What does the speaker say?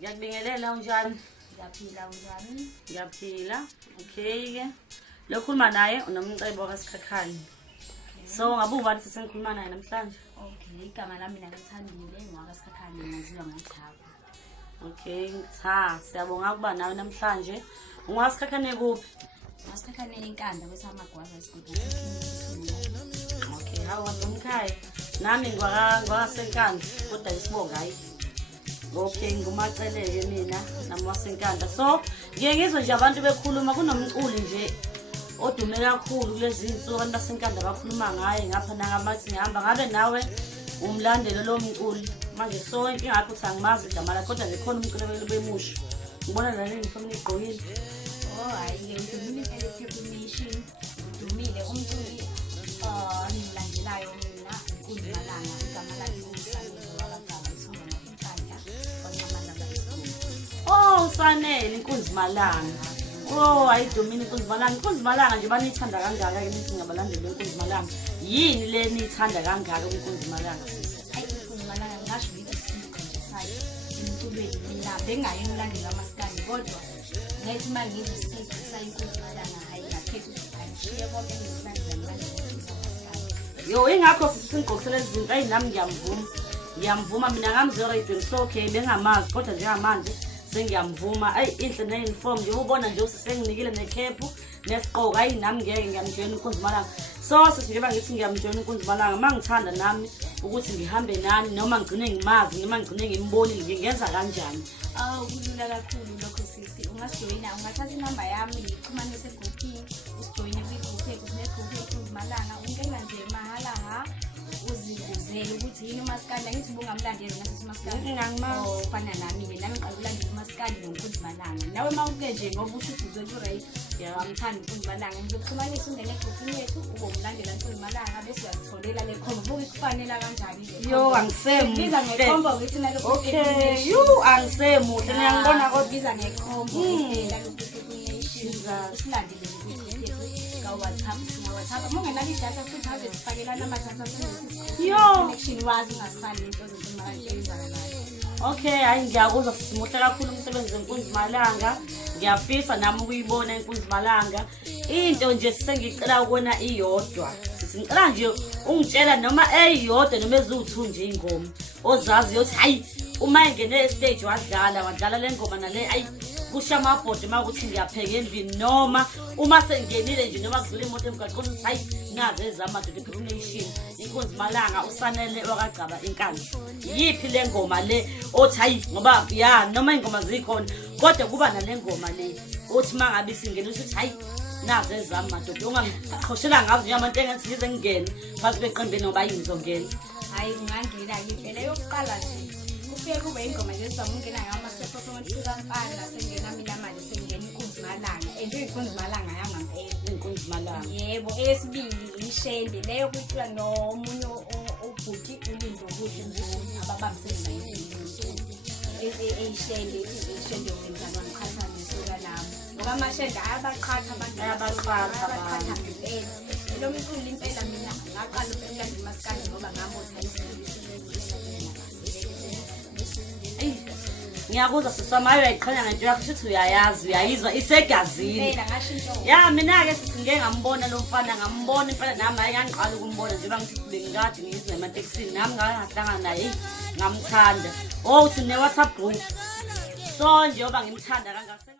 Ngiyakubingelela unjani? Ngiyaphila unjani? Ngiyaphila. Okay-ke. Lo khuluma naye unomcebo kaSikhakhane. So ngabe ubani sesikhuluma naye namhlanje? Okay, igama lami mina ngithandile ngwakaSikhakhane ngaziwa ngoThabo. Okay, siyabonga ukuba nawe namhlanje. UngaSikhakhane kuphi? NgaSikhakhane enkanda kwesamagwaza esigodi. Okay, hawu ntomkhaya. Nami ngwakasenkanda kodwa isibonga hayi. Okay, ngumaceleke mina nami wasenkanda. So, ngeke ngizwe nje abantu bekhuluma kunomculi nje odume kakhulu kulezi insuku abantu basenkanda bakhuluma ngaye ngapha nangamathi ngihamba ngabe nawe umlandelo lo mculi. Manje sonke ingakho uthi angimazi igama lakhe kodwa nje khona umculi bemusha. Ngibona la uniform igqokile. Oh, hayi ngidumile electric ngidumile umculi ngilandelayo mina uNdmalanga igama lakhe uSanele wakagama isonga enkanda kwaNyamalanga esigodi. Oh, Sanele iNkunzimalanga. Oh, ayidumile iNkunzimalanga. iNkunzimalanga nje banithanda kangaka ke nithi ngabalandeli iNkunzimalanga. Yini le nithanda kangaka iNkunzimalanga? Hayi iNkunzimalanga ngasho ukuthi isikho nje sayo emculweni mina bengayi umlandeli wamaskandi kodwa ngathi mangizwe isikho sayo iNkunzimalanga hayi ngakhetha ukuthi ayishiye konke ngikulandela umlandeli wamaskandi. Yo, ingakho singqoqisela izinto ayinami ngiyamvuma. Ngiyamvuma mina ngamzwe radio so okay bengamazi kodwa njengamanje sengiyamvuma. Ayi inhle ne-uniform nje ubona nje usenginikile necap nesiqoko ayi nami ngeke ngiyamjoyina iNkunzimalanga. So sithi njengoba ngithi ngiyamjoyina iNkunzimalanga mangithanda nami ukuthi ngihambe nani noma ngigcine ngimazi noma ngigcine ngimbonile ngingenza kanjani. Kulula kakhulu lokho sisi ungasijoyina ungathatha inamba yami ngixhumanise egroupini usijoyine kwi-group yethu sine-group yeNkunzimalanga ungena nje mahala ha uzibuzele ukuthi yini umaskandi angithi bungamlandeli ngathi umaskandi ofana nami-ke nami ngiqala ukulandela umaskandi noNkunzimalanga nawe mawuke nje ngoba usho ukuthi uzwe wamthanda uNkunzimalanga ngizokuxhumanisa ungene egroupini yethu ube umlandela uNkunzimalanga bese uyazitholela le khombo buke kufanele kanjani Yo angisemuhle biza ngekhombo ngithi nalokho okay you angisemuhle ngiyangibona kodwa biza ngekhombo silandele WhatsApp WhatsApp mungenalo idatha futhi ave sifakelana amadatha futhi connection wazi ungasali into zenzakalayo. Okay, hayi ngiyakuzwa futhi muhle kakhulu umsebenzi weNkunzimalanga. Ngiyafisa nami ukuyibona iNkunzimalanga. Into nje sengicela ukubona iyodwa. Singicela nje ungitshela noma eyodwa noma eziwu2 nje ingoma ozazi yothi hayi uma ingene stage wadlala le ngoma nale ayi kusha amabhodi makuthi ngiyapheka endlini noma uma sengenile nje noma kudlula imoto emgaqweni ukuthi hayi nazi ezamadoda eGrunation iNkunzimalanga uSanele wakagcaba inkandla. Yipi le ngoma le othi hayi ngoba ya noma ingoma zikhona kodwa kuba nale ngoma le othi mangabe singena ukuthi hayi nazi ezamadoda ungangikhoshela ngazo nje abantu engathi ngize ngingene phansi beqembeni ngoba yingizongena. Hayi ngangena ngivele yokuqala nje kufike kube ingoma nje sizamungena ngama-performance kaMpana sengena mina manje sengena iNkunzimalanga and iNkunzimalanga yangempela iNkunzimalanga yebo eyesibili ishende leyo kuyicula nomunye ubhuti uLindo kuhle mzulu ababambisene eyishende wenzana ngikhathane sola nami ngoba amashende ayabaqhatha abantu ayabaqhatha ngempela lo mculi impela mina ngaqala ukulandela umaskandi ngoba ngamotha isikhathi ngiyakuzwa sisamayo uyayiqhanya ngento yakho futhi uyayazi uyayizwa isegazini. Ya mina ke sithi ngeke ngambona lo mfana ngambona impela nami hayi ngangiqala ukumbona nje bangithi bengikade ngizwe emateksini nami ngahlangana naye ngamthanda. Oh uthi ne WhatsApp group. So njengoba ngimthanda kangaka